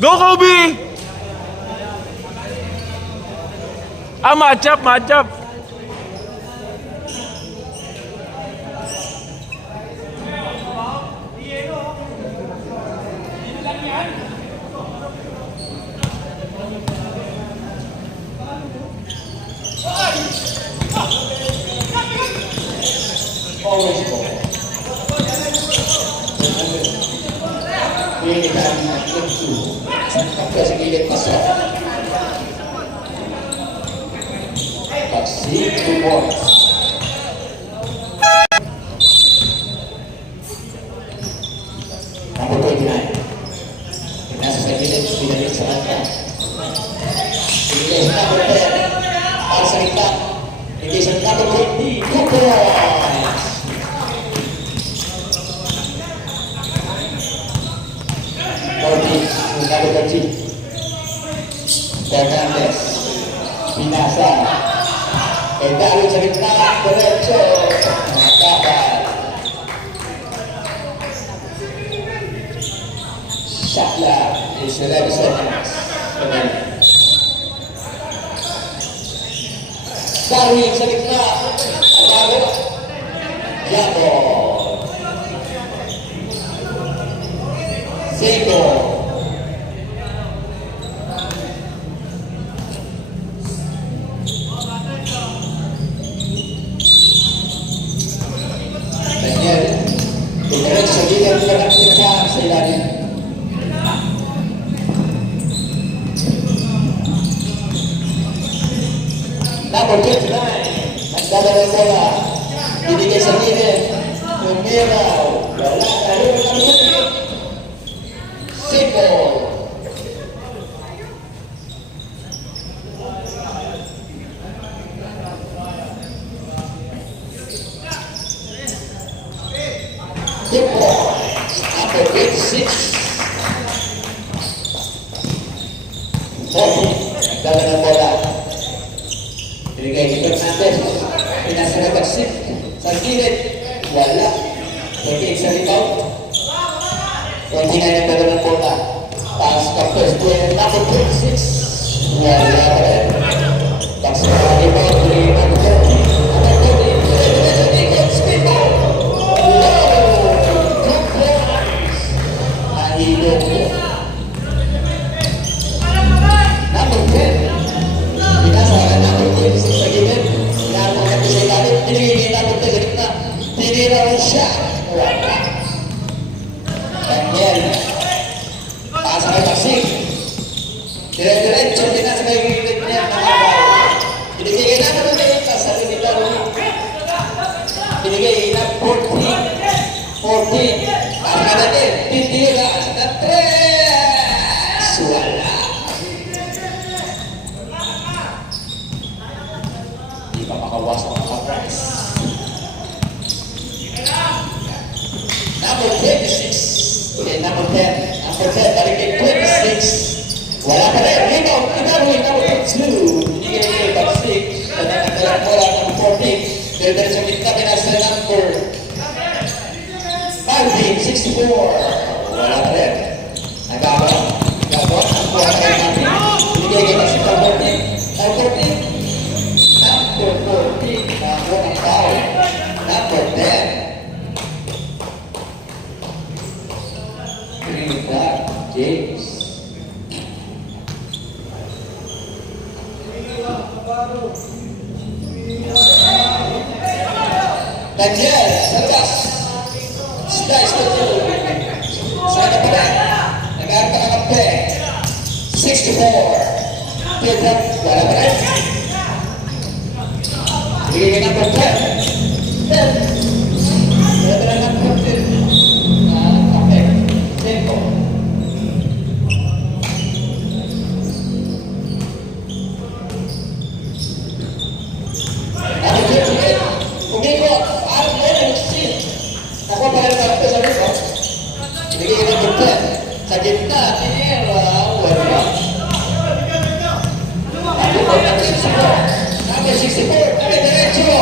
Go, Kobe! Ah, match up, match up. Always go. Ini kan itu. Sampai segini pasal. Kasih 2 points. Nomor 29. Nasa segini tidak disalahkan. Ini number 10. Al Sarita. Ini number 20. 2 points. Number 13. Fernandez. Pinasa. Pedalo sa gitna, diretso. Nakakabal. Shakla is 11 seconds. Darwin sa gitna. Agago. Yago. Zeko. Diretso sa gilid ng pinaka sa ilalim. Number 29. Nagdadala ng bola. Binigay sa gilid. Umiraw. Wala na rin ang naman. Simple. Good points. Number 86. 40. Nagdala ng bola. Binigay ni Fernandez. Pinasa na tagsip. Sa gilid. Wala. 28 sa rebound. 29 nagdala ng bola. Pass ka first player. Number 26. Wala pa rin. Tags na rebound. Rebound. Number 10. Pinasa ka number 10 sa gilid. Pinasa ka sa ilalim. Pinigay ni number 10 sa gitna. Tinira ang shot. Wala. Daniel. Pasa ka taksik. Dire-diretso. Pinasa ka yung gilid niya. Pinigay na number 10 sa gilid laro. Pinigay na 14. 14. Pasa ka natin. Tinira. Wala. Di pa makawas ang kapres. Number 26. Okay, number 10. Number 10, balik kay 26. Wala pa rin. Rebound. Ibarwin, number 2. Binigay kay Bagsik. Sa nagkakalang bola, number 14. Pero dahil sa gitna, pinasa number 15, 64. Wala pa rin. Nagawa. Gagawin ang buwan kayo natin. Binigay kayo kasi number 14. Number 14. Number 14. Nakuha ng tao. Number 10. 3 back. James. Daniel. Sargas. Slice to 2. Sana pa rin. Nag-aarta-aarta. 64. Pita. Wala pa rin. Bigay number 10. 10. Wala pa rin number 10. Okay. Tempo. Number 28. Umikot. Arap na yun. Nag-sit. Nakuha pa rin number 10 sa rito. Bigay number 10. Sa gitna. Tinira. Wala. Number 64. Number 64. Diretso.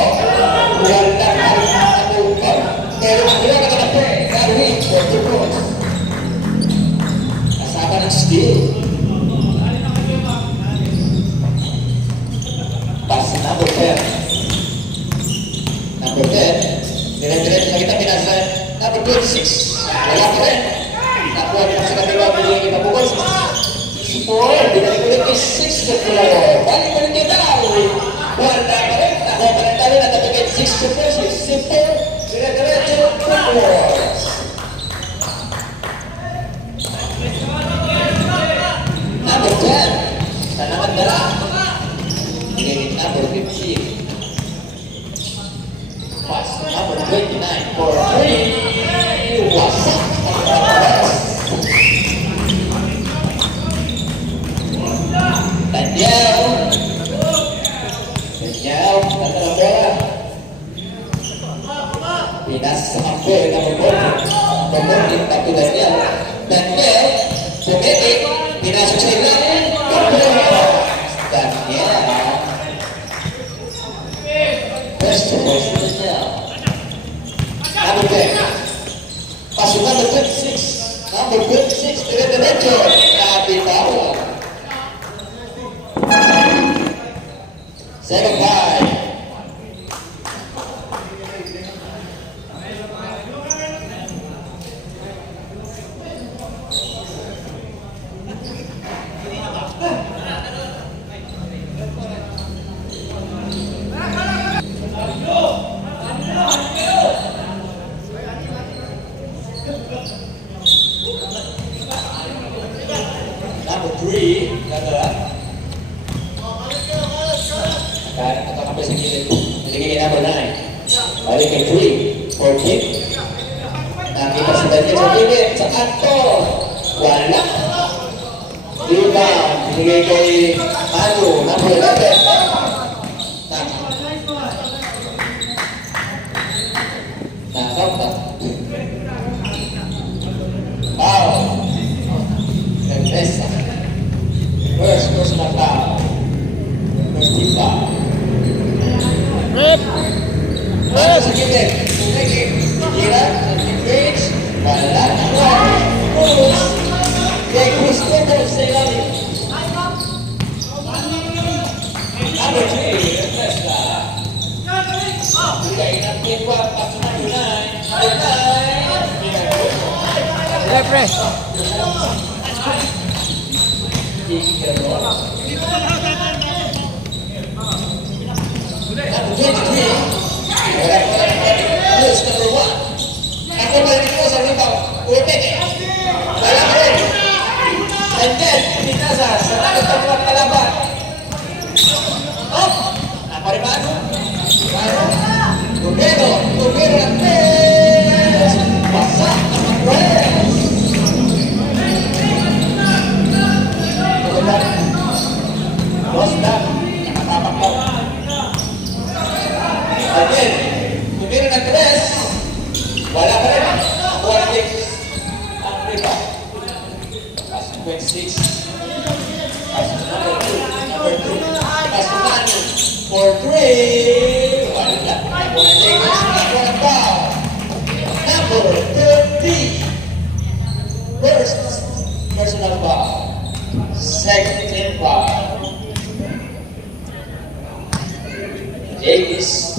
Wala na nalupan. Pero ang wala na kanapin. Darwin. 40 points. Kasama ng steal. Hindi kita pukul. 4. Binalik ulit kay 6 to 4. Balik ulit kay Tao. Wala pa rin. Ako pa rin tayo na tapos kay 6 to 4. 6 to 4. Dire-diretso. 4. Number 10. Sa naman dala. Bigay number 15. Pass number 29 for 3. Wasak. Daniel. Daniel. Tanda ng bola. Pinas sa kampoy na Morgan. Morgan tapo Daniel. Daniel. Pumitik. Pinasok sa ilalim. Daniel. First to first Daniel. Number 10. Pasok number 26. Number 26. Dire-diretso. Kapitawa. Second five. Number 3, Gagala. Kaya nakakampi sa gilid. Naligay kay number 9. Balik kay 3. For kick. Nakita si Daniel sa gilid. Sa kanto. Wala. Rebound. Naligay kay Manu. Number 11. Nakakap. Foul. Cerveza. First personal foul. First team foul. Rip! Ano sa gilid? Tira, sa mid-range, wala na Cruz. Kay Cruz Lopez sa ilalim. Number 3, Cerveza. Bigay ng team 1, pass to number 9. Number 9. Repre! Number 23. Plus number 1. Ako balik ko sa rebound. Umeke. Wala ka rin. And then, pinasa sa nakatawag kalaban. Up! Napariman. Tumero. Tumero ng press. Basak ng press. Rosta. Nakatapak mo. Again, tumira ng tres. Wala pa rin. Ako ang Alex. Ang riba. Pass to 26. Pass to number 2. Number 2. Pass to Manu. For 3. Wala. Ako ang Alex. Ako ang foul. Number 30. First personal foul. Second team foul. Davis.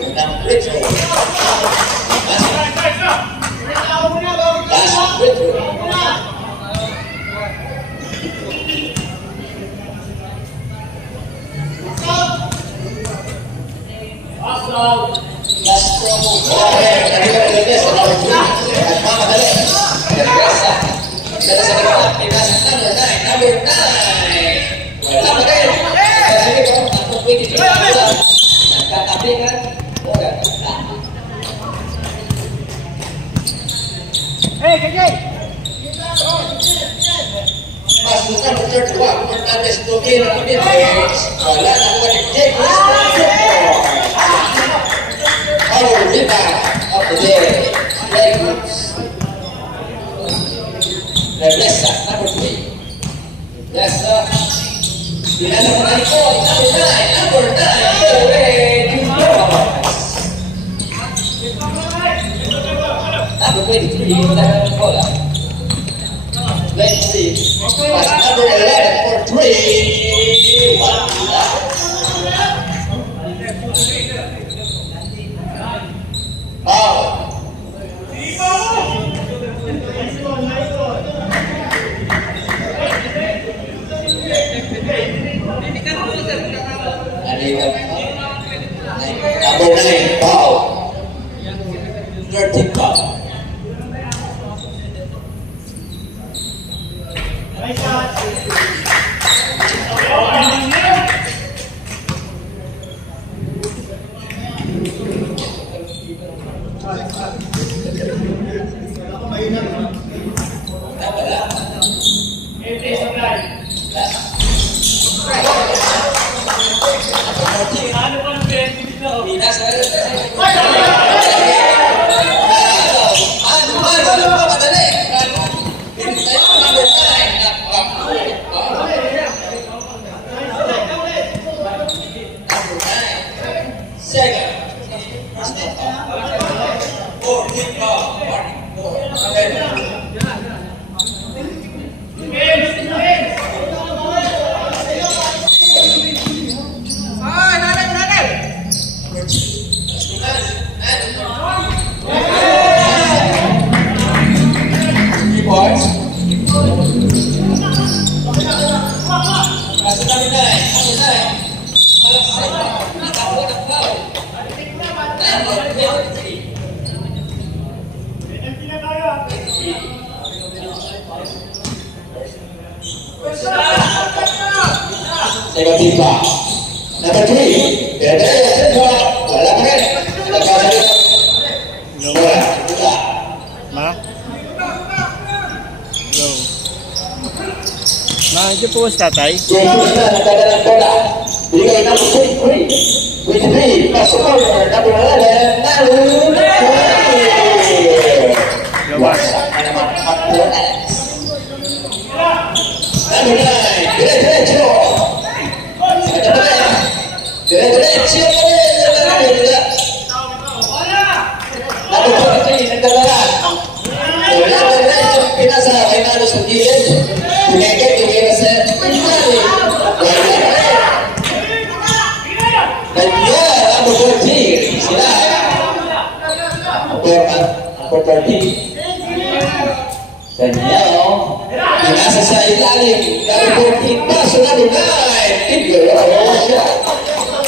Unang free throw. Last free throw. Last promo. Nagkakaroon sa number 3. Nagmamadali. Nagkasa. Nagkasa sa gitna. Pinasa number 9. Number 9. Wala pa rin. Kasi ko, ako pwede dito. Nagkatabi ka. Wala. Hey, KJ! Pasok number 31. Fernandez Tokino ng mid-range. Wala na ko ni Jake. Our rebound of the day. Very good. Reblesa, number 3. Reblesa. Pinasa mo na ito. Number 9. Number 9. Away to Boras. Number 23. Wala na ng bola. 23. Pass number 11 for 3. Wala. Oh. 13 foul. Second team foul. Number 3. Berbeda wala pa rin. Wala. Ma? Go. Ma, ito po sa tatay. Jesus na nagdadalang bola. Bigay ng 3. With 3. Pasok over. Number 11. Wasak na naman ang Morales. Number 9. Diretso. Diretso. Number 43. Nagdadalang. Pinasa kay Nalo sa gilid. Pinagay tumira sa Daniel, number 14. Sila. Number 13. Daniel, pinasa sa ilalim. Number 14. Paso number 9. Figure siya.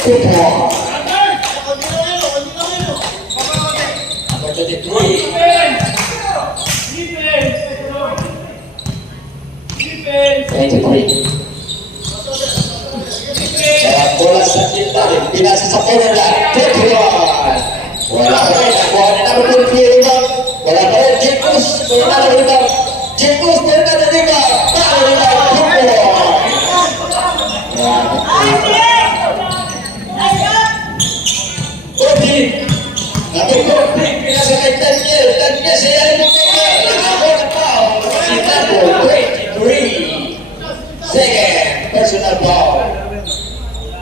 Good one. Number 23. 23. Dalam bola sakit tadi, pinasa sa corner lang. 21. Wala pa rin. Nakuha na number 23. Wala pa rin. Jacobs. Bernardo Riva. Jacobs. Bernardo Riva. Talo Riva. Number 14. Pinasa kay Daniel. Daniel sa ilalim ng mga. Nakakuha na pa. Si number 23. Second personal foul.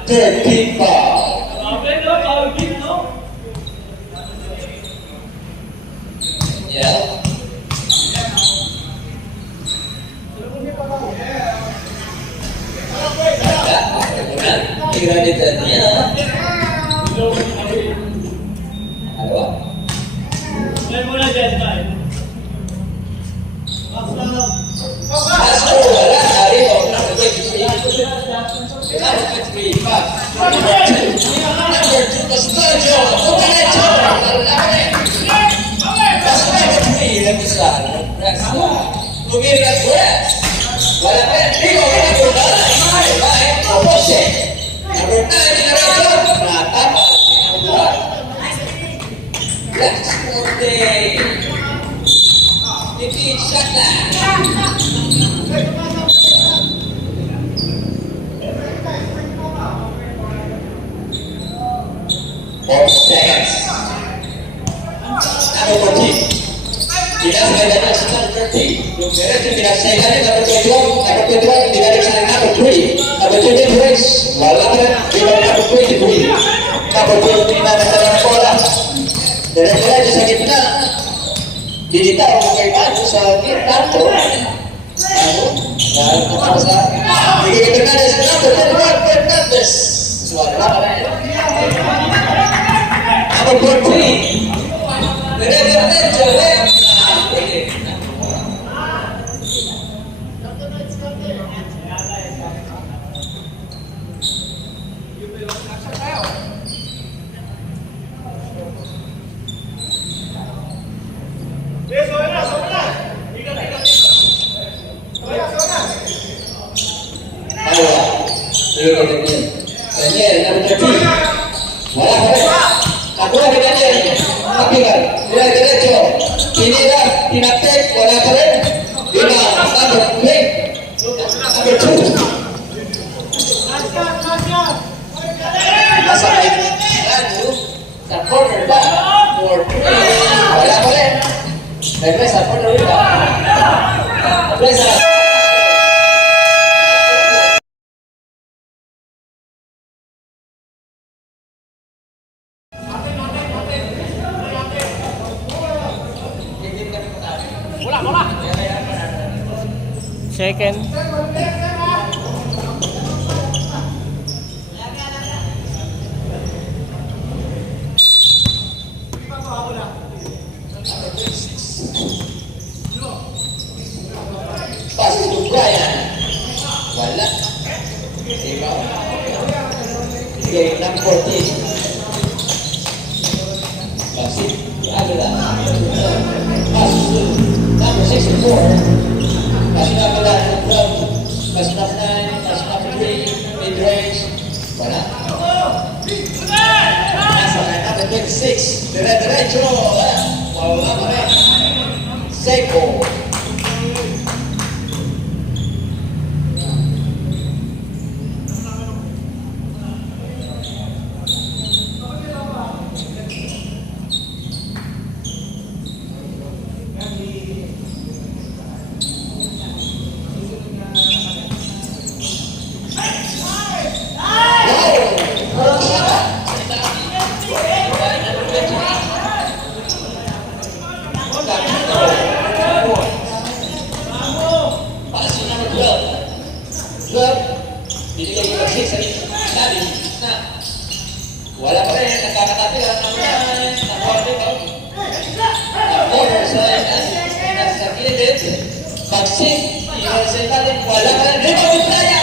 13 foul. Yeah. Tira di tanya. Apa? Seconds. Number 14. Tidak sebenarnya sekitar 30. Diretso pinagsayagan number 21. Number 21 dibalik sa number 3. Number 23. Wala pa rin. Dibalik number 23. Number 23 na nagdalang bola. Diretso sa gitna. Digital kay Manu sa gitna to. Manu. Naroon sa bigay Fernandez. Number 31. Fernandez. Wala pa rin. Number 14. Diretso left. Sige kay Daniel. Daniel, number 13. Wala pa rin. Nakuha kay Daniel. Napigan. Diretso. Pinira. Pinapit. Wala pa rin. Rebound. Number 3. Number 2. Nasa may Lalo. Sa corner ba? For 3. Wala pa rin. Nag-press sa corner ba? Nag-press sa Second. pass to Brian. Wala. Iba. Sige, number 14. Basit. Agila. Pass to number 64. Pass number 12. Pass number 9. Pass number 3. Mid-range. Wala. Nasa number 26. Diretso. Wala pa rin. Seiko. Binigay yung kasi sa labi na wala pa rin, nagkakatabi lang naman nakuha rin ako. Corner sa kilid, bagsik, iwan sa ilalim, wala pa rin, rebound yung playa!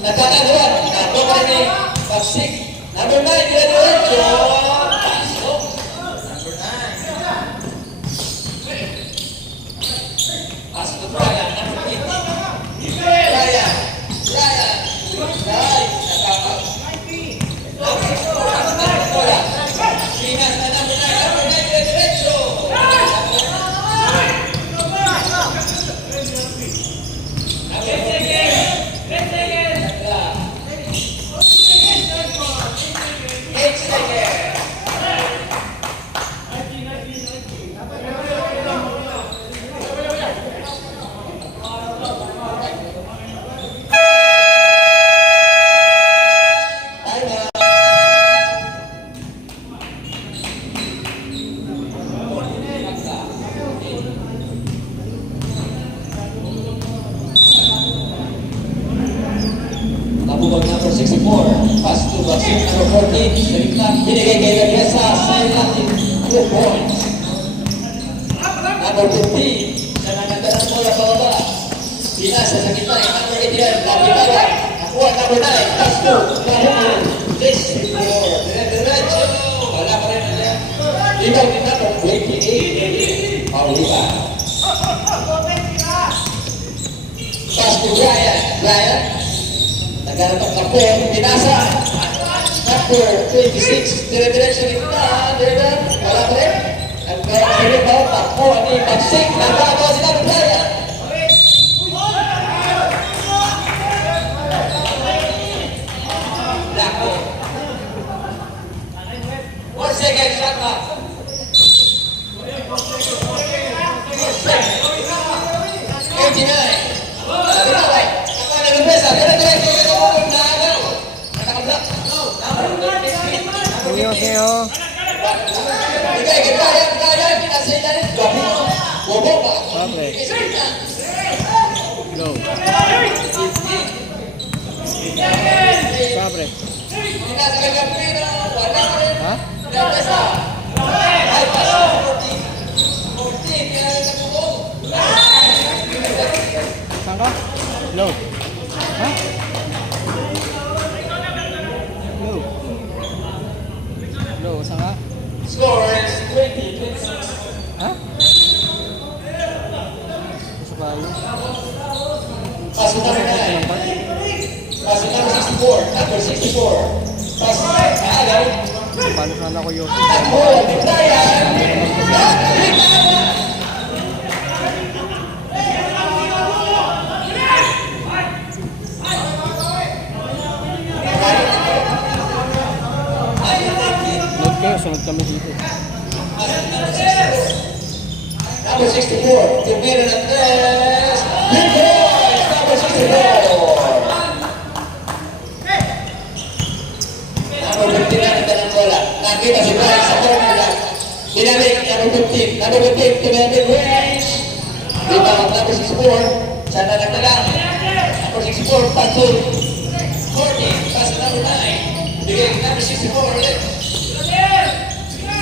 Nagkakagawa, nakuha pa rin bagsik. Number 9, diretso, pasok. Number 9. Pasok to Brian, number 8. Brian. Nabubag number 64, pass to Basim number 14, sa gitna, binigay kay Lagresa, sa natin, 2 points. Number 15, sa nanagalan mo na pababa, pinasa sa gitna, number 18, Lapibaga, nakuha number 9, pass to Bahumul, 64, diretso, wala pa rin na yan. Ikaw din number 28, Paulita. Pass to Brian, nagkaroon ng kapo, pinasa. Number 26, dire-diretso kita. Wala pa rin. Nagkaroon sa rebound, takbo ni Bagsik. Nagkagawa sila ng Brian. Lako. 1 second, shot clock. 89. Seryoso. Fabre. Go. Fabre. Ha? Saan ka? Low. Ha? Low. Low, saan ka? Score is 20-26. Ha? Sa bahay. ko yung Takbo, Brian. load kayo, sunod kami dito. Number 64, Timir Hernandez. Big boys, number 64. Number 59 ang bola. Nakita si Brian sa corner lang. Binalik, number 15. Number 15, Timir range. Rebound, number 64. Sana nagdala. Number 64, Patul. Courtney, pass to number 9. Bigay, number 64 ulit.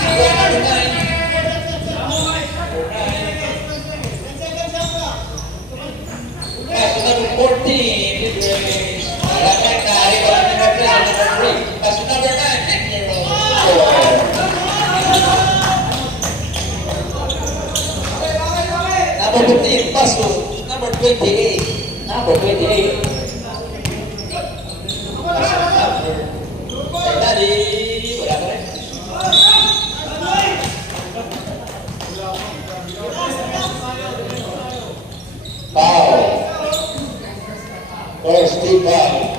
Number 9. Pass to number 14. Mid-range. Alright, nakalimutan ng number 3. Pass to number 9. Number 15, pass to number 28. Number 28. Pass to number. Dali. Wala ka rin. Foul. First team foul.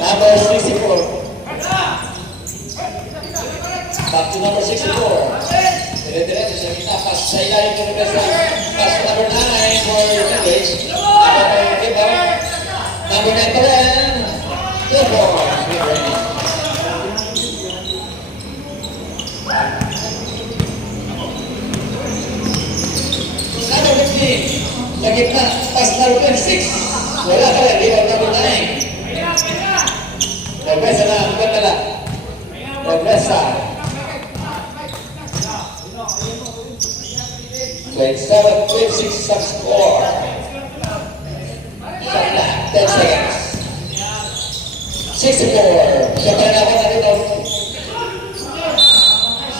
Number 64. Back to number 64. Dire-diretso siya kita. Pass sa ilalim ng Rebesa. Pass to number 9 for English. Number 9 pa rin. Good ball. Good ball. Number 15. Sa gitna. Pass number 26. Wala ka rin. Rebound number 9. Regresa na. Bukan na lang. Regresa. 27-26 sub score. Shot clock. 10 seconds. 64. Siya pa rin ako na rin.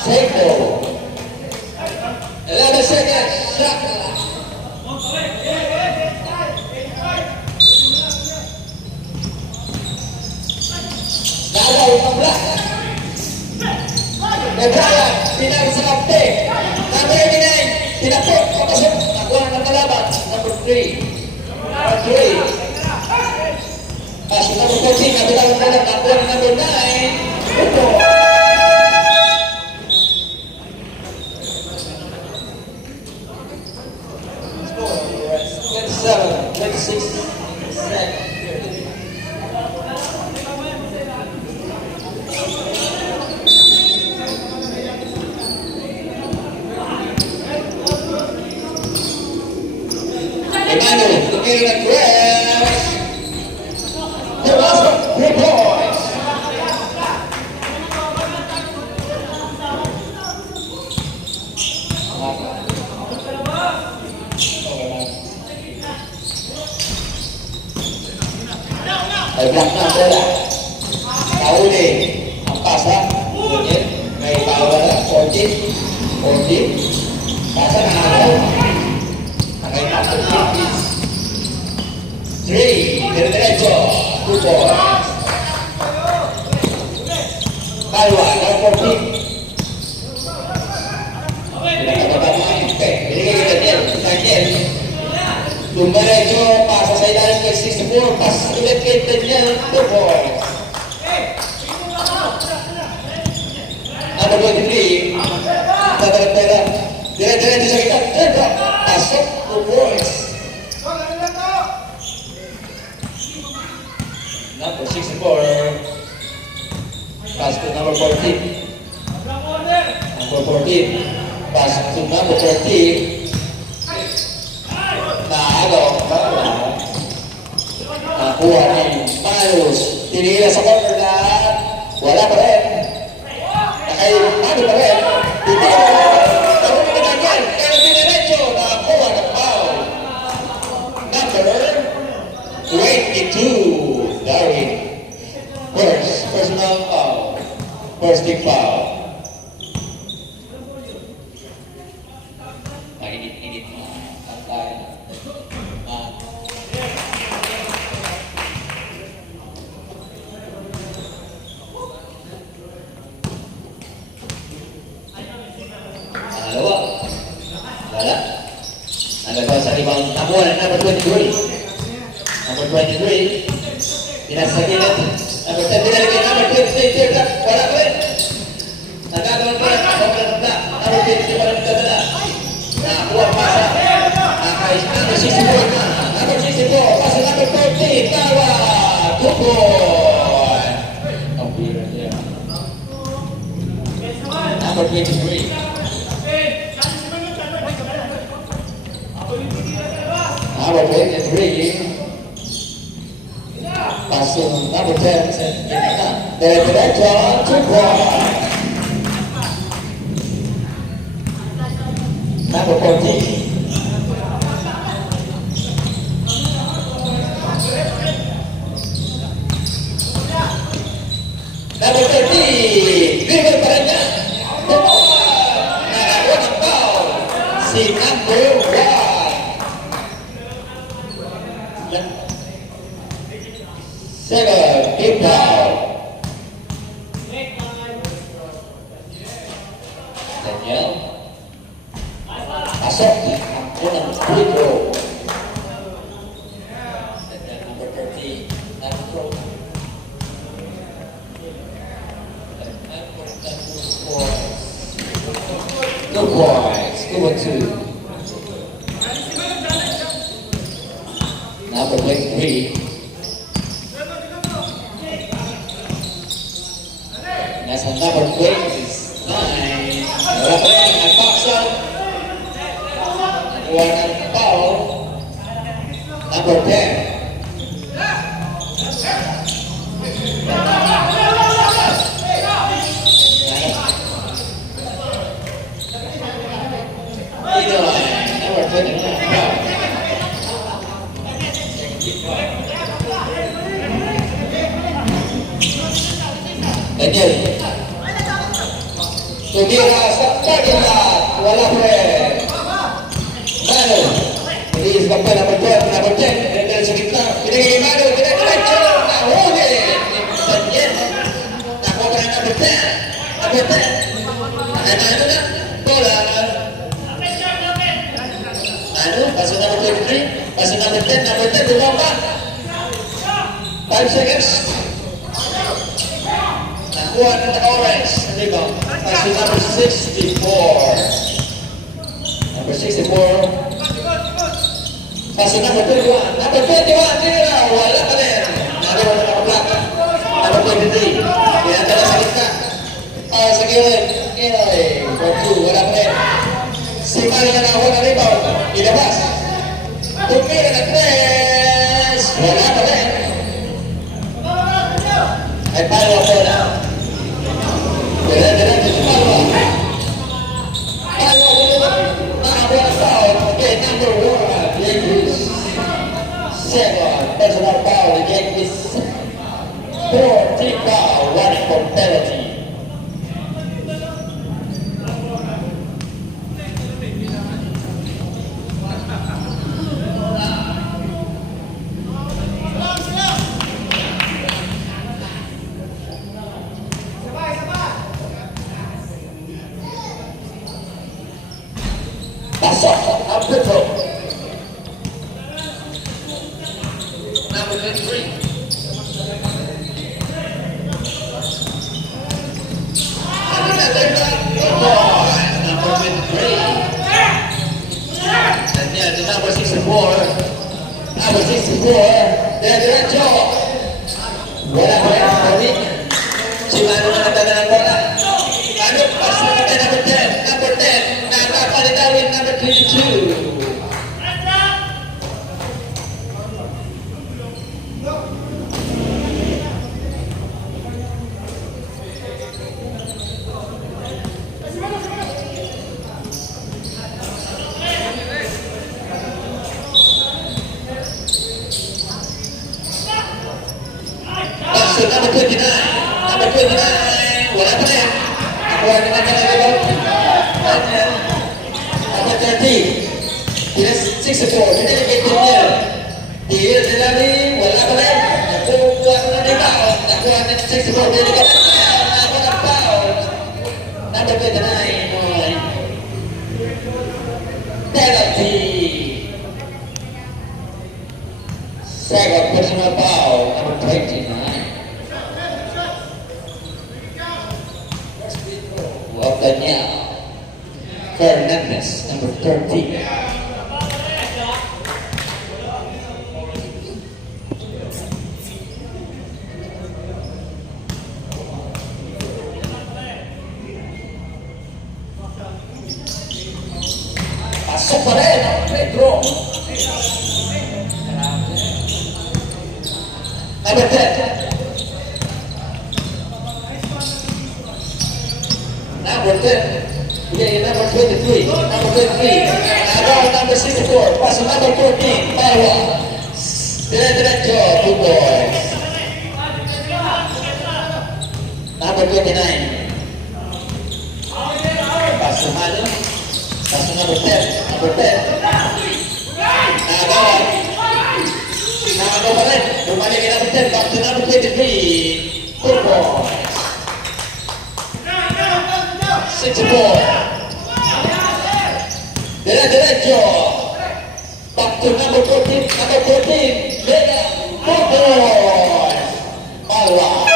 Seiko. 11 seconds. Shot clock. Nagaw ang black. Nagaya. Pinag sa kapte. Number 89. Pinapot. Kapasok. Nakuha ng kalaban. Number 3. Number 3. Pasok number 14. Kabilang ng kalaban. Nakuha ng number 9. Ito. Score. 27. 26. 7. Emmanuel, looking at grass. The last one, 3 points. Ay black na bola. Kauli. Ang pasa. Ngunit, may power na. 14. 14. Pasa na ako. Angay na po 3, dire-diretso, 2 points. Kalwa, number 14. Binigay ka Daniel. Dumiretso, pasa sa ilalim kay 64, pas ulit kay Daniel, 2 points. Number 23, tatarapera, dire-diretso sa kita, pasok, 2 points. Number 64. Pass to number 14. Number 14. Pass to number 13. Naagaw. Nakuha ni Manus. Tinira sa corner na wala pa rin. Nakay pa rin. Tinira. Tapos pinagyan. Kaya diniretso. Nakakuha ng foul. Number 22. Darwin. Personal foul. First team foul. Mainit-init na tayo. Nakuha na number 23. Number 23. Pinasa gilid. Number 10, binalik number 23. Third up. Wala ko rin. Nagkakaroon ko rin. Number 23 pa rin kadala. Nakuha pasa. Number 64 na. Number 64. Pasa number 30. Tawa. Tukol. Ang bira niya. Number 23. Number 23. Passing number 10. Diretso. Tukol. Number 14. Number 13, River Paranya. Nakakuha ng foul. Si number 1. Second, big foul. Daniel. Pasok ang unang free throw. Number 13, number 4. Good points, 2-2. Number 23. Nasa number 29. Rafael Alfonso. Nakuha ng foul. Number 10. Number 29. Daniel. Tumira sa parking lot. Wala pa rin. Mano. Maliis ka pa. Number 12. Number 10. Daniel sa gitna. Pinagiging Mano. Pinagdiretso. Nahuli. Daniel. Nakuha ka na number 10. Number 10. Ano na? Bola. Ano? Pasok number 23. Pasok number 10. Number 10. Bumaba. 5 seconds. Nakuha ng orange. Rebound. Pasok number 64. Number 64. Pasok number 21. Number 21. Tira. Wala pa rin. Nakuha na nakablock. Number 23. Pinadala sa gitna. Sa gilid. Inoy. 4-2. Wala pa rin. Si Mario na nakuha ng rebound. Ilabas. Tumira ng 3. Wala pa rin. Ay palo ako na. Diretso si Palo. Palo ako na. Nakakuha ng foul. Okay, number 1. Lakers. 7. Personal foul against this 4-3 foul. Running for penalty. Pasok ang Petro. Number 23. Number 23. Daniel to number 64. Number 64. Diretso. Wala pa rin ang pawin. Si Mano na nagdala ng bola. Mano, pasok na number 10. Number 10. Nakapalitawin number 22. Pasok number 29. Number 29. Wala pa rin. Nakuha na nagdala ng bola. Number 30. Pinas 64. Pinilipit din niya. Tihil sila ni wala pa rin. Nakuha na rebound. Nakuha na 64. Pinilipit na niya. Nakuha na foul. Number 29. Penalty. Second personal foul, number 29. Wapanya Fernandez, number 13. Pasok pa rin ang Pedro. Number 10. Number 10. Okay, number 23. Number 23. Now number 64. Pasok number 14. Pawa. Dire-diretso. Two boys. Number 29. Pasok Mano. Pasok number 10. Number 10. Nakagawa. Nakagawa pa rin. Bumalik kay number 10. Back to number 23. Two boys. 64. Dire-diretso. Back to number 14. Number 14. Vega. Two boys. Pawa.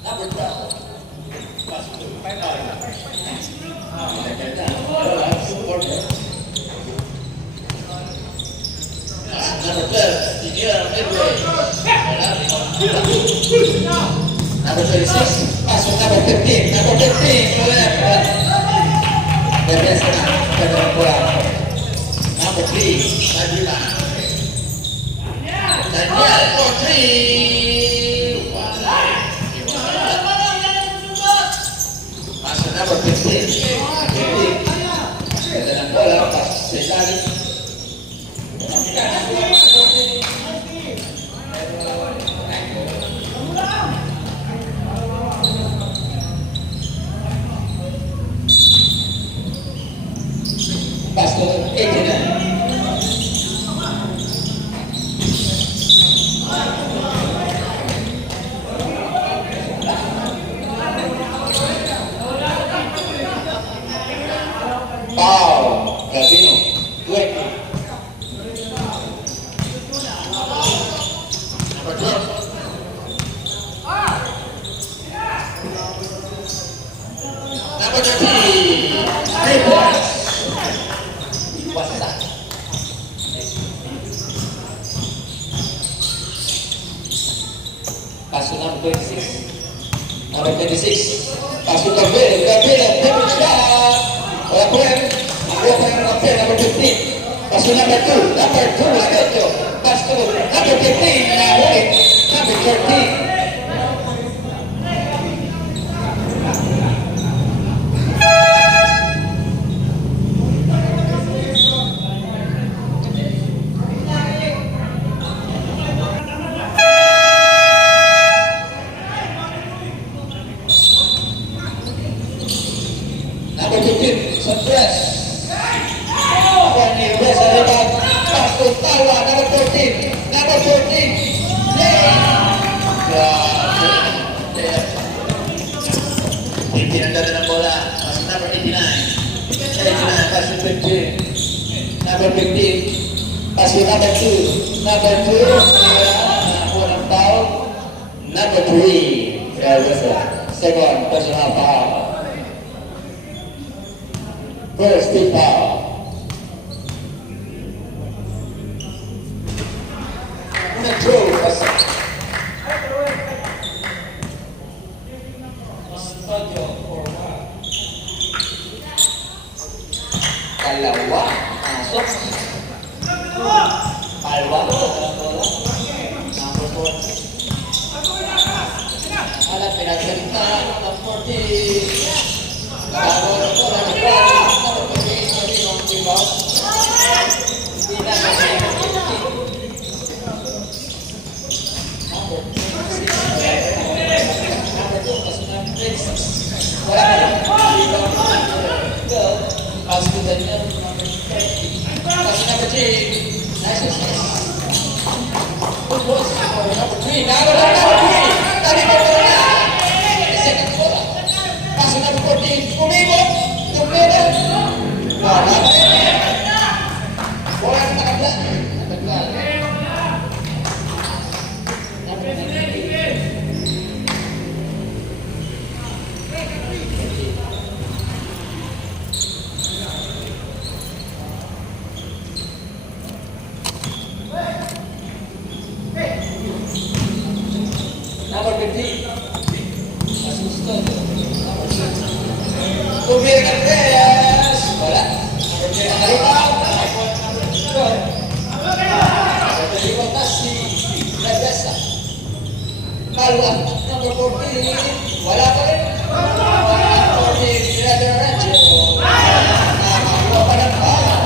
Number 12. Number 12, Junior Midway. Number 26, pasok number 15. Number 15, left. Beres na. Number 3, Nadila. Daniel for 3. Pasok number 15. 15. Ganda ng bola, pasok sa ilalim. Pastor 89. Foul, Gabino, 20. Number 12. Number 13. 3 points. Wasak. Pasok number 26. Number 26. Pasok Gabriel. Gabriel, double shot. Wala po yan. Makuha pa yung number 15. Pasok number 2. Number 2. Ito. Pasok number 15. Nahuli. Number 13. Number 15, Sandres. Juan Nieves, arriba. Pastor Tawa, number 14. Number 14. Pinagdala ng bola. Pasok number 89. 89, pasok 15. Number 15. Pasok number 2. Number 2. Nakakuha ng foul. Number 3. Second, personal foul. First team foul. Nag-draw kasi. Dalawa. Pasok. Kalwa. Number 4. Alam, pinagsalita ng 40. Nagagawa ito na nagagawa. Number 48, pwede yung rebound. Hindi na kasi number 2, kasi number 6. Wala na lang. Rebound. Pass to Daniel, number 30. Kasi number 3. Nice assist. Good boys for number 3. Number 3. Tali ko po na. Second bola. Kasi number 14. Umibot. Tumira. Wala na rin. Bola na nakabla. Nakabla. Number 3. Number 15. Asusto. Number 6. Tumira ka press. Wala. Number 10 ang nalipaw. Number 4. Number 3 Tassi. Rebesa. Kalwa. Number 14. Wala pa rin. Number 14. Brother Rancho. Nakakuha pa ng bala.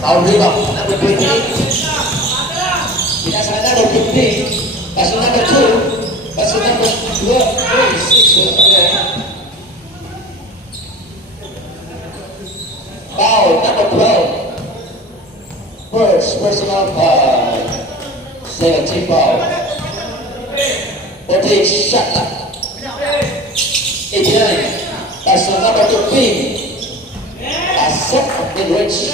Foul rebound, number 28. Binasa na number 15. Pass to number 2. Pass to number 6. Foul, number 12. First personal foul. 17 foul. 48 shot clock. 89. Pass to number 15. Pasok mid-range.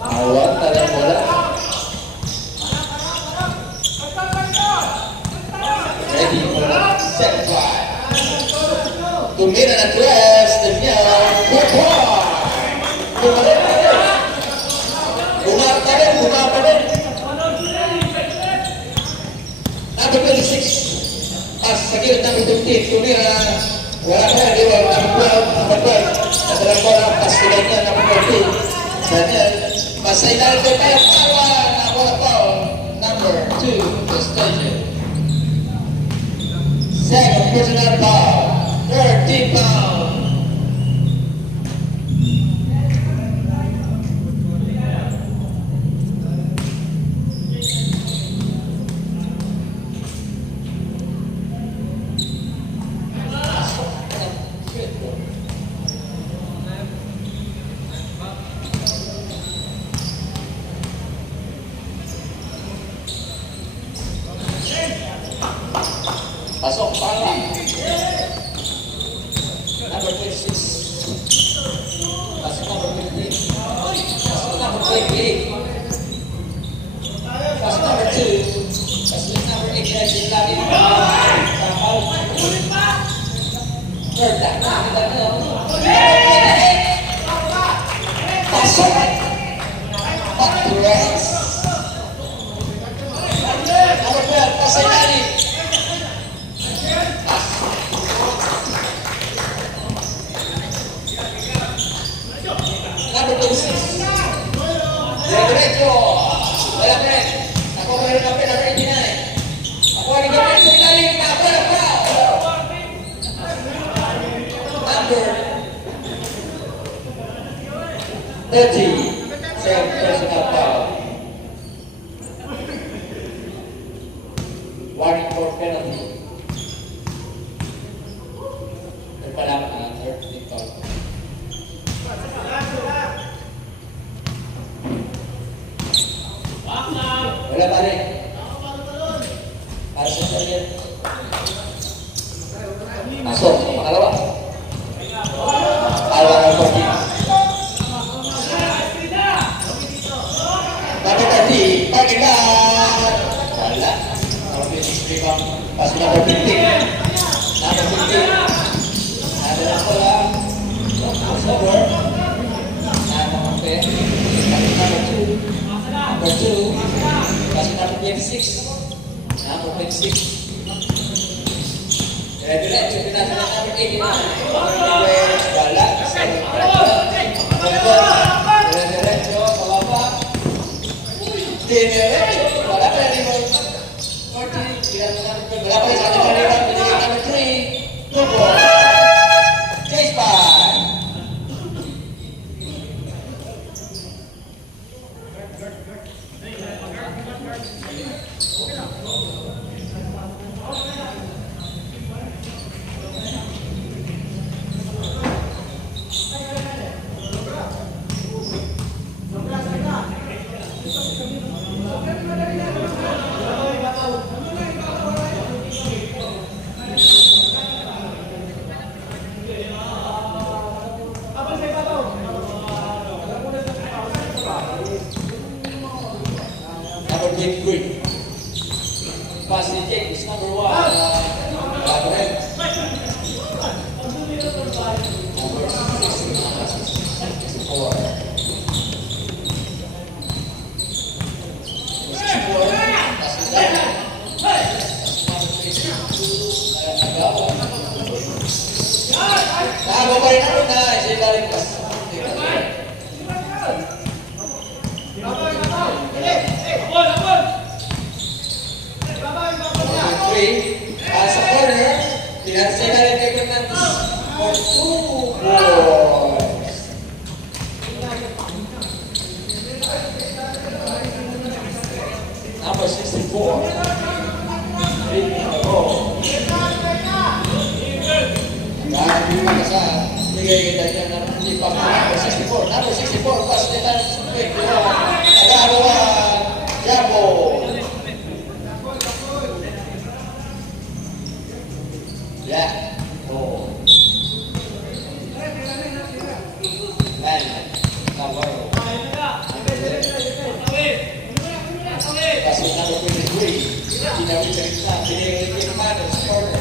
Awak tarik bola. Ready for the second try. Tumira na press. Daniel. Good ball. Umar pa rin. Number 26. Pas sa gilid number 15. Tumira. Wala na. Number 12. Number 12. Nadalang bola. Pas to Daniel. Number 14. Daniel. Masay na rin tayo para na bola foul. Number 2, Custodian. Second personal foul. 13 foul. Pasok pala. Number 26. Pasok number 15. Pasok number 28. Pasok number 2. Pasok number 8. Kasi lagi na. Third down. Pasok. Back to Rex. Number 12. Pasok lagi. Number 26. Diretso. Wala pa rin. Ako meron na number 89. Ako ang nagawin sa ilalim. Number 30. Second personal foul. Warning for penalty. Nagpalak na third foul. Wala pa rin. Para sa Italian. Pasok. Pangalawa. 26. Number 26. Diretso pinasa ng number 89. Wala. Diretso, pababa. Diretso, wala pa rin mo. 40, wala pa rin sa ating kanila. Pinigay number 3. Two ball. Chase by. Number 23. Pass to James, number 1. Gabriel. Number 64. 64. Pass to Daniel. Nagawa pa rin ako na. Siya balik pas. Sa corner, pinansin na rin kay Fernandez for 2 balls. Number 64. 3 in a row. Dahil yung mga sa bigay kita niya na hindi pa number 64. Number 64, pass nila sa Tagawa, Jabo. Yeah. Oh. Man. Navarro. Pasok number 23. Tinawid sa gitna. Binigay kay Fernandez. Corner.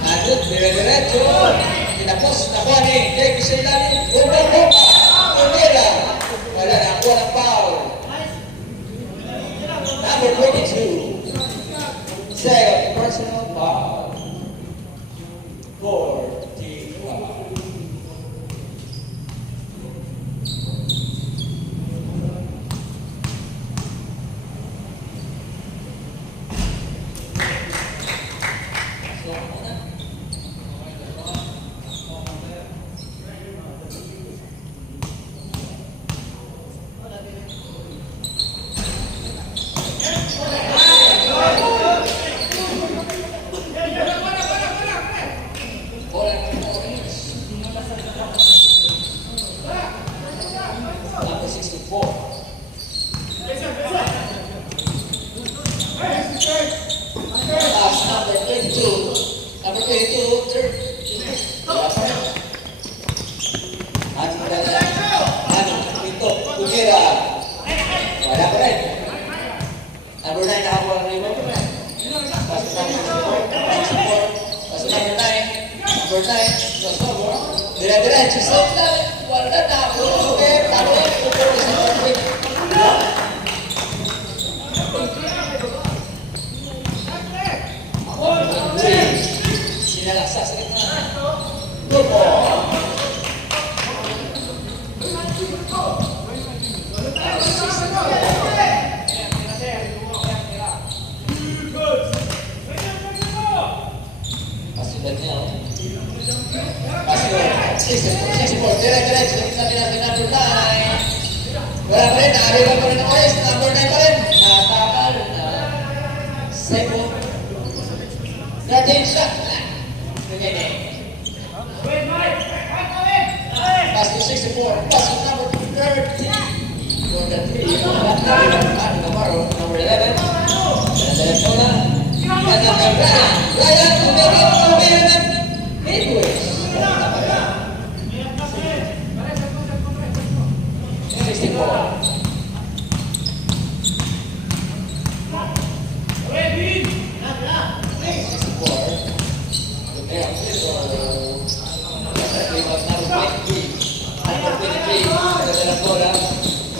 Nandun. Dire-diretso. Tinapos. Nakuha ni Jake sa ilalim. Bomba. Torneda. Wala na. Nakuha ng foul. Number 22. Second personal foul. 41. Number 64. Pass number 22. Number 22, third. Ito, Tumira. Wala pa rin. Number 9, nakakuha ng rebound. Pass number 64. Pass number 9. Number 9. Pass number. Dire-diretso sa ilalim. Wala na. Okay, talo yan. Sinalaksa sa gitna. Good ball. Pasulat niya. Pasulat. 64. Dire-diretso sa gitna nila. Number 9. Wala pa rin. Nakaliwa pa rin ang oras. Number 9 pa rin. Natakal na. Second. Natin shot. Pass to 64. Pass to number 30. For the 3. Number 11. Telephone. Ryan, umigit. Midway. 64.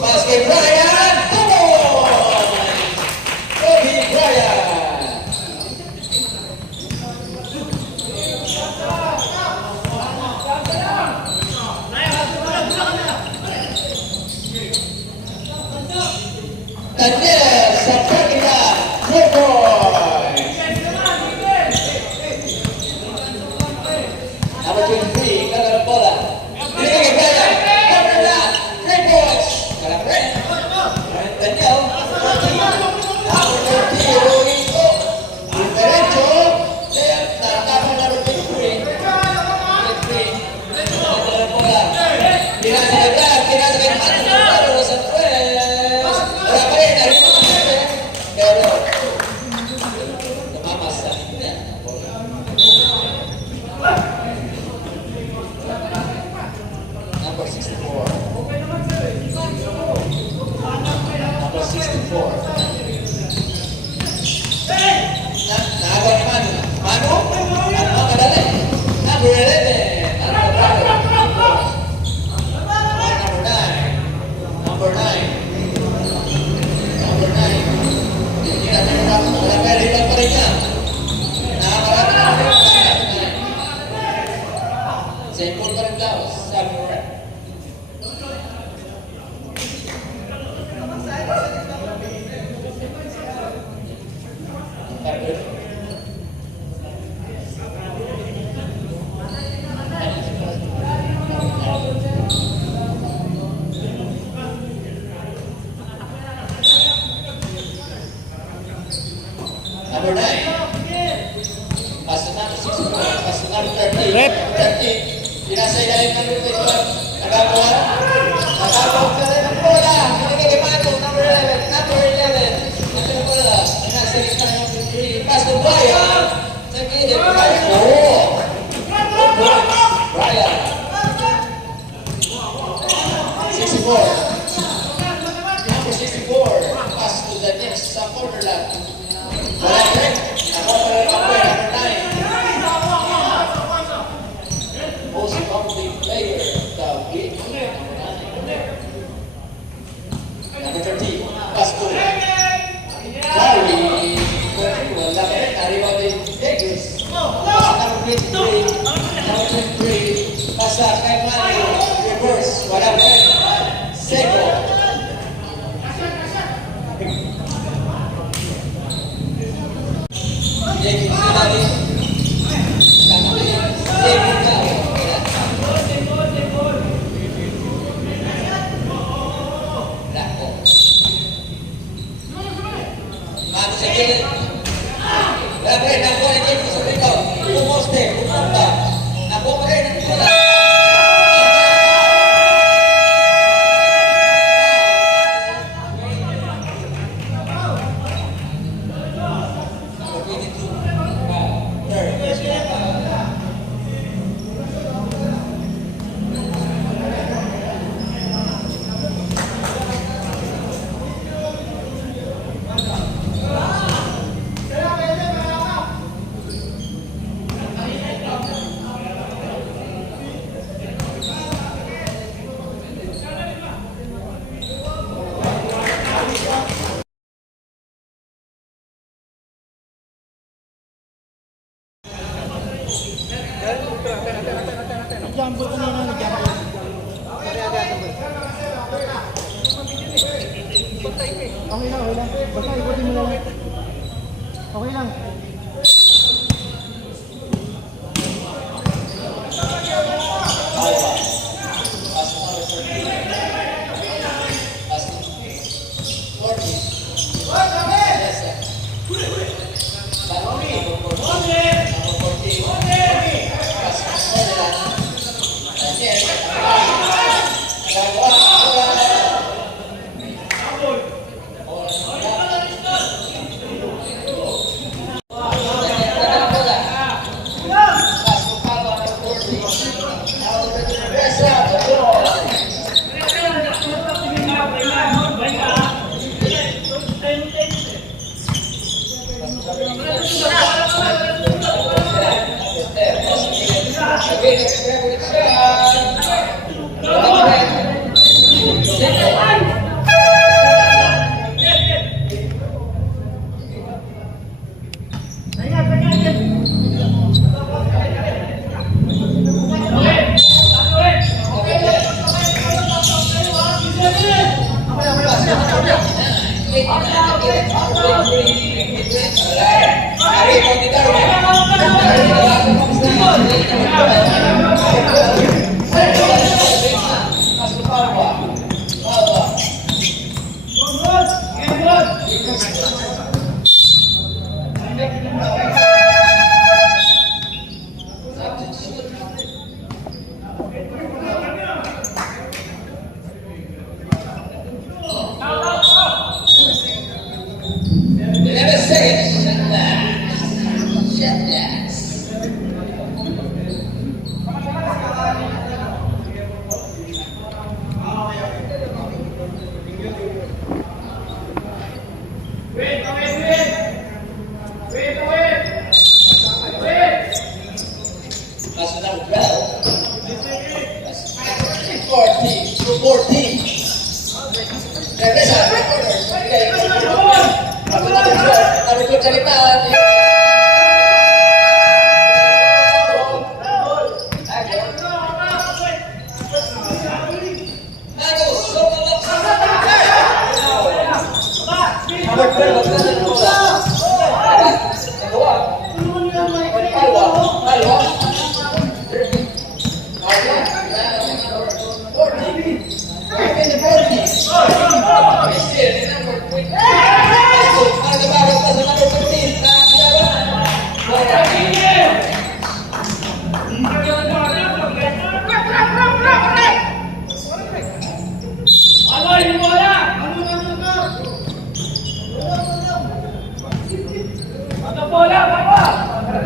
Basket Ryan, come on! Daniel sa Pagina, 3 points. Number 23, Gagawin bola. Binigay kay Brian. Number 9, 3 points. Kalapin. Daniel, 40. Number 30, Rodrigo. Derecho. Tatapang number 23. 23. Gagawin bola. Pinasagad. Pinasagad. Pero sa Pwes. Wala pa rin. Narinig mo kasi. Pero, namamasa. Number 64. Number 64. Nakagawa ni Manu. Manu? Ano kadali? Number 11. Number 9. Number 9. Number 9. Hindi na tayo wala pa rin pa rin niya. Nakakarami na rin. Sample pa rin daw. Sabi mo rin. Number 9. Pass to number 64. Pass to number 30. Rep. 30. Pinasa ilalim ng number 31. Nagawa. Nagawa ka rin ang bola. Binigay kay Manu. Number 11. Number 11. Ito na bola. Pinasa gitna ng number 3. Pass to Brian. Sa gilid. Brian. Brian. 64. Number 64. Pass to the next sa corner lang. Wala rin. Ako pa rin ako eh. Number 9. Most complete player. The week. Number 13. Pass to Larry. Wala pa rin. Nariwa din Vegas. Pass number 23. Number 23. Pass kay Manu. Reverse. Wala pa rin. Sego. Jadi sila rin. Sama kayo. Sego ka. Lako. Manu sa gilid. Labre, nakuha na dito sa rito. Pumoste, pumunta. Nakuha pa rin ang bola. Jumbo kanina, nag-jumbo. Okay lang, okay lang. Basta ikutin mo lang. Okay lang.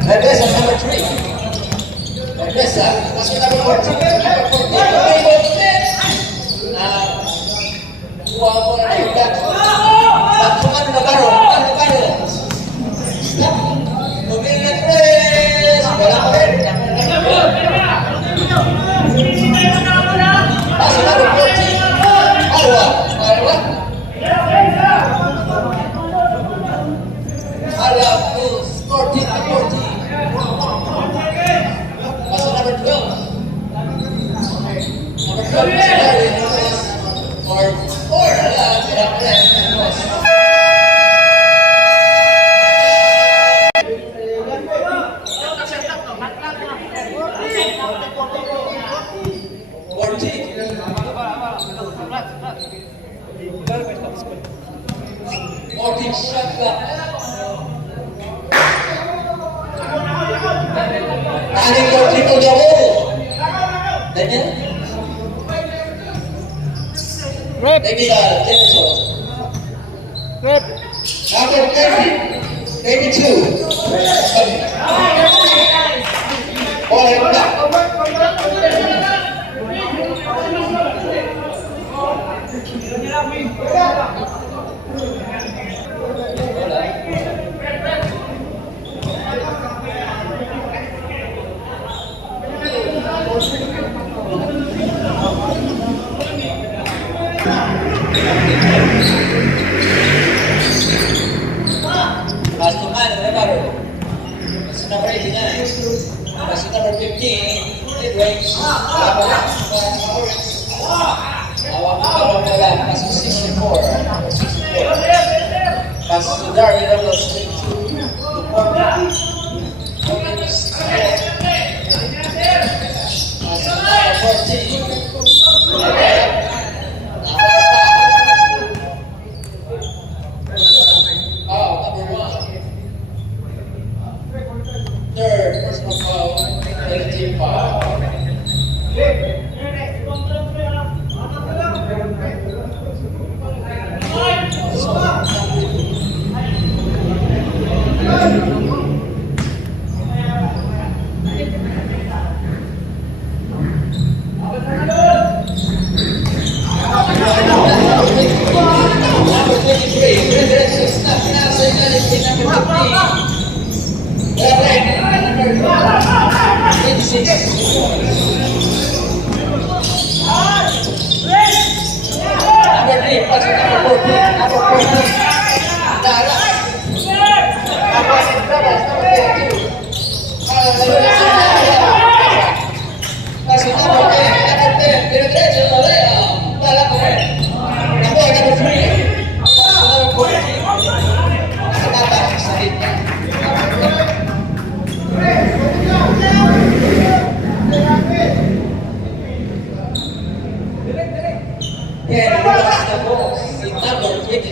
Regresa number 3. Regresa. Pass with number 14. Number 14. Kuha mo na yung back. Back na baro. Stop. Tumingin na press. Wala pa rin. Pass with number 14. Alwa. Alwa. 14 to 14. Pass number 12. Number 12 is Larry. Or 4. Shot clock. Aning 14 to the hole. Daniel? Rep. Technical, Jefferson. Rep. Number 30, 32. Ball and back. Last to man, remember. That's number 89. That's number 15. Mid-range. Awak parang wala. Pass to 64. Pass to Darwin Ramos. Straight to Porta. Pass to number 14. Third, personal foul, penalty foul. Number 23, Frederick Snap, nasa ilalim number 15. Number 3, pass to number 14. Number 14. Dara. Number 32. Pass to number 10. Number 10. Diretso. Bala ko rin. Number 3. Pass to number na po si number 23.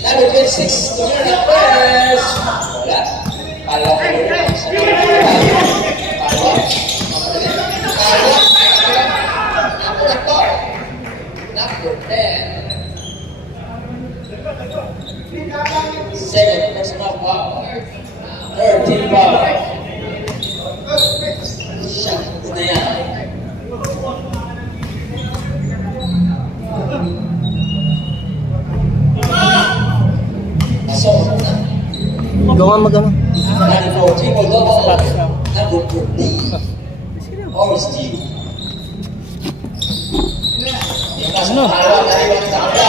Number 26, Tumira Perez. Wala. Kala ko yun. Sa Kala. Number 4. Number 10. Second personal foul. 13 foul. Shot na yan. Pasok na. Ikaw nga mag-ano. Number 14, Moldova. Number 14. Orange team. Yung pasok na halawa, nariwan sa kabla.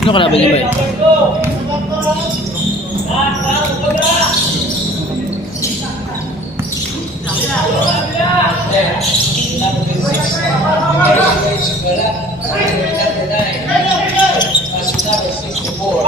Sino ka nabili ba eh? Number 26, wala. Number 9, pasok number 64.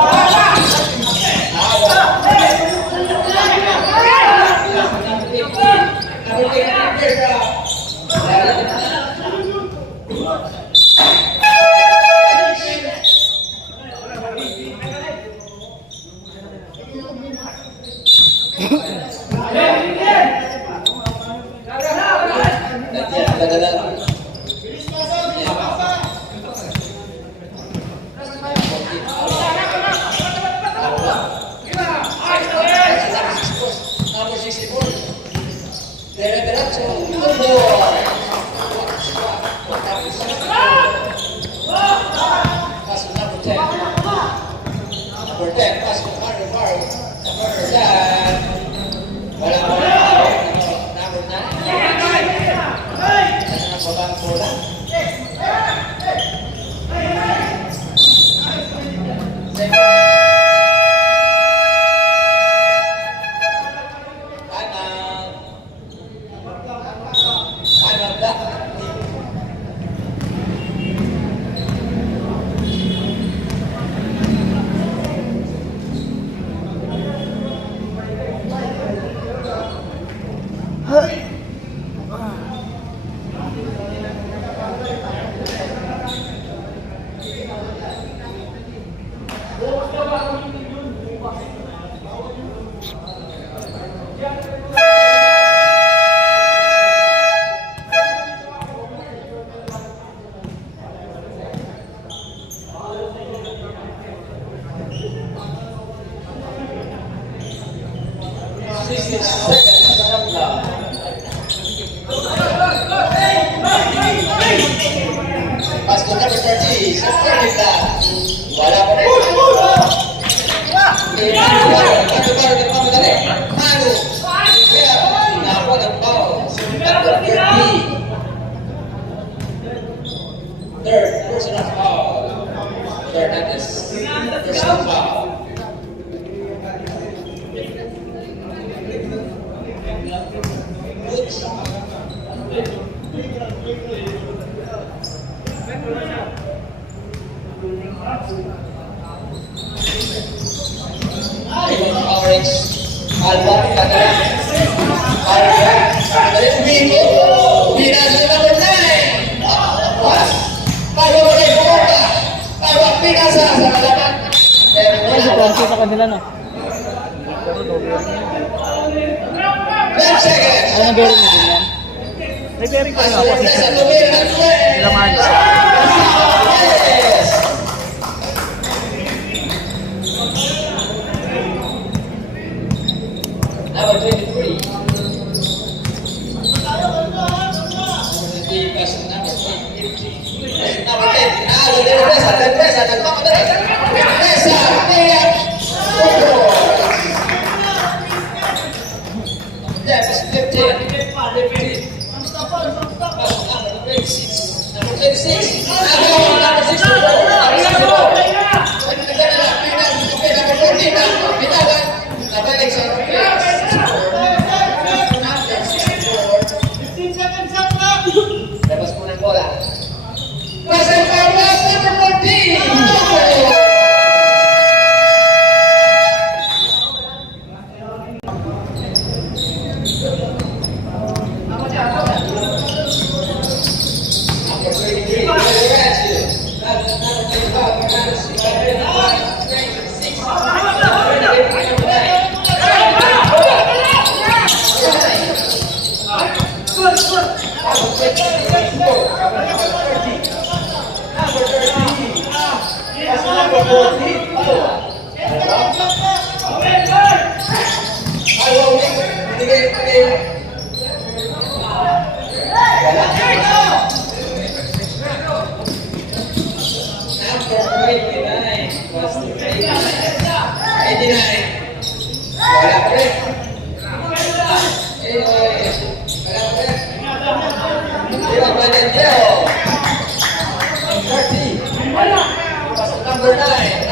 Number 64. Diretso. Pass to number 10. Number 10, pass to Mario Faro. Number 10. Wala. Number 9. Babang bola. Pastor number 30, September. Wala pa rin. Third personal foul. Fernandez. Personal foul. Orange. Alba. Alba. Miko. Pinasa number 9. Pinasa sa kalaban. Sa kanila na. 10 seconds. Ano bearing mo din yan? May bearing pa rin ako. Kailangan. Yes. Number 23. Number 10. Depresa. Depresa. Yes, 15. Number 26. Number 26. Number 64. Number 14. takes out the pass. Fernandez, 64. Labas po ng bola. Pasay Carlos, number 14. Number 33,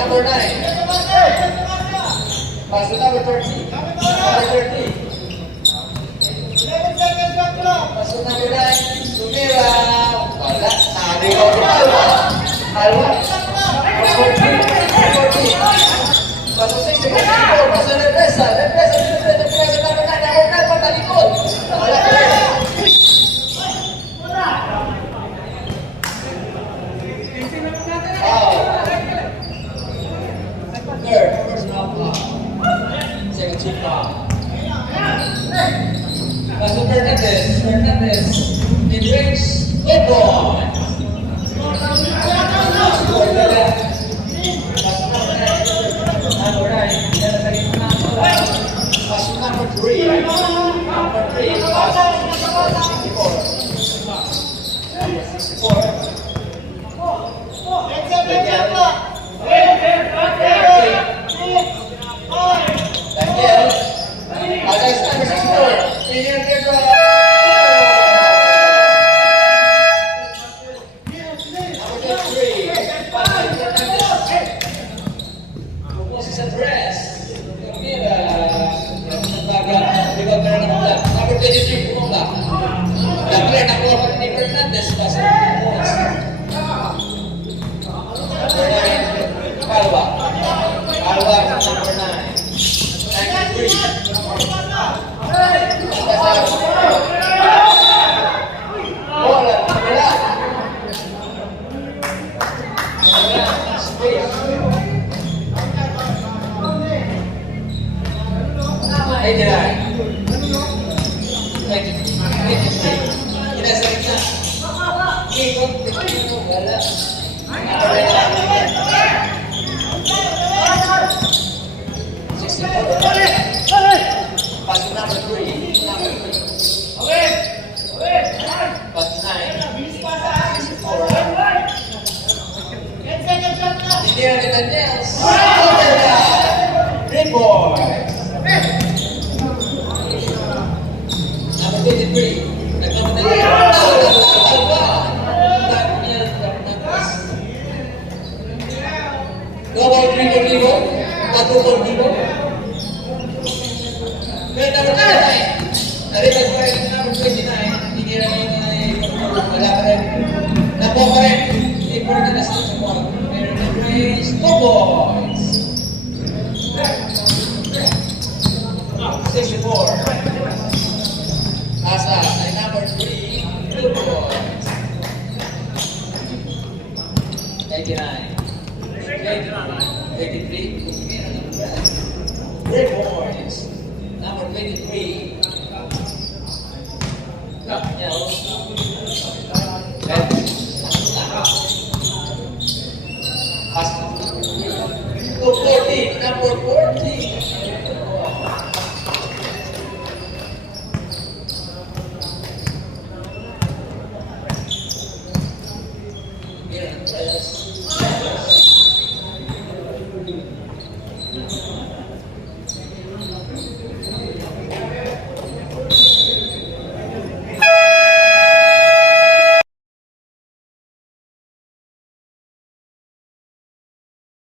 Number 9. Pass to number 13. Number 13. Pass to number 9. Sumira. Wala. Sabi ko kung Alwa. Alwa. 14. Pass to 64. Pass to Represa. Represa number 9. Number 9. Pagkalikod. Wala ka rin. Third, personal block. Second team block. Paso Fernandez. Mid-range, good ball. Score the left. Paso number 9. Paso number 3. Number 3, paso 64. Daniel, Alex number 64. Senior Pedro. Number 3. Moses Andres. Number 23. Pumunta. Nag-clear na po ni Fernandez. Pasok ni Moses. Number 9. Alba. Alba number 9. 93. Bola, bola. Space. 89. 93. Kinasa kita. Ikot, wala. Pass to number 3. Pass to 9. 64. Daniel. Green boy. Number 23. Nagmamadali. Alba. Daniel Fernandez. Double triple. Double triple. Number 9. Narinig pa rin number 29. Hindi rin wala pa rin. Napo pa rin. Important na sa support. Meron na Grace. 2 boys. 64. Asa ay number 3. 2 boys. 89. 83. 3 boys. Number 23. Pass. Number 14.